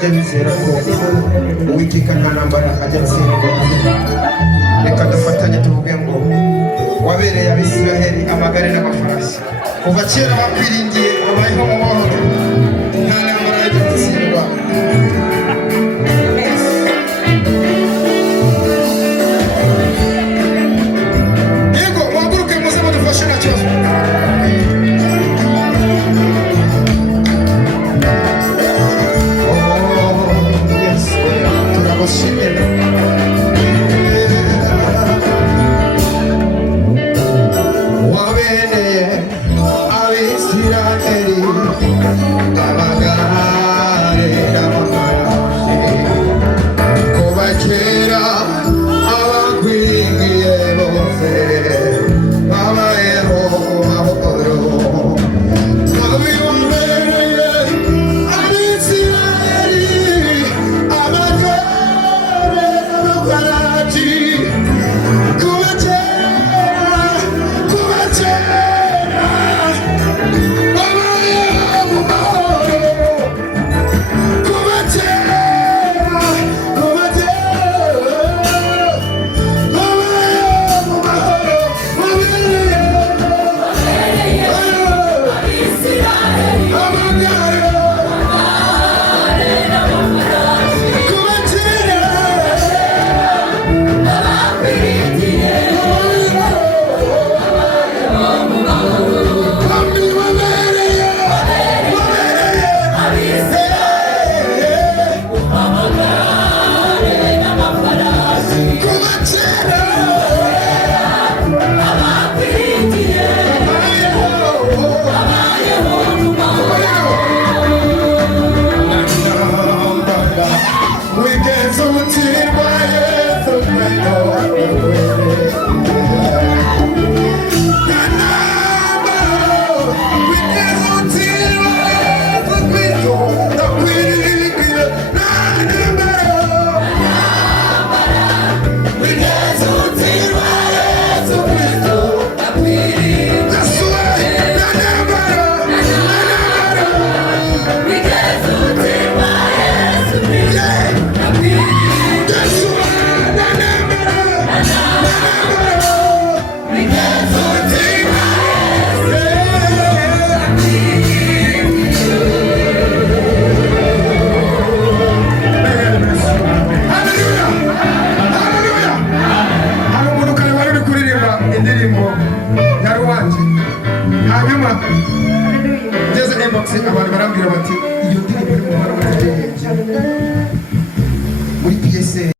bajya bizera ko uwiteka nta ntambara ajya atsindwa. Reka dufatanye tuvuge ngo wabereye Abisiraheli amagare n'amafarasi, kuva kera bakwiringiye babayeho mu mahoro, nta ntambara ajya atsindwa. Yego muhaguruke muze mudufashe nta kibazo. Hanyuma ngeze inbox abantu barambwira bati iyo ndirimbo iri mu mara muri PSA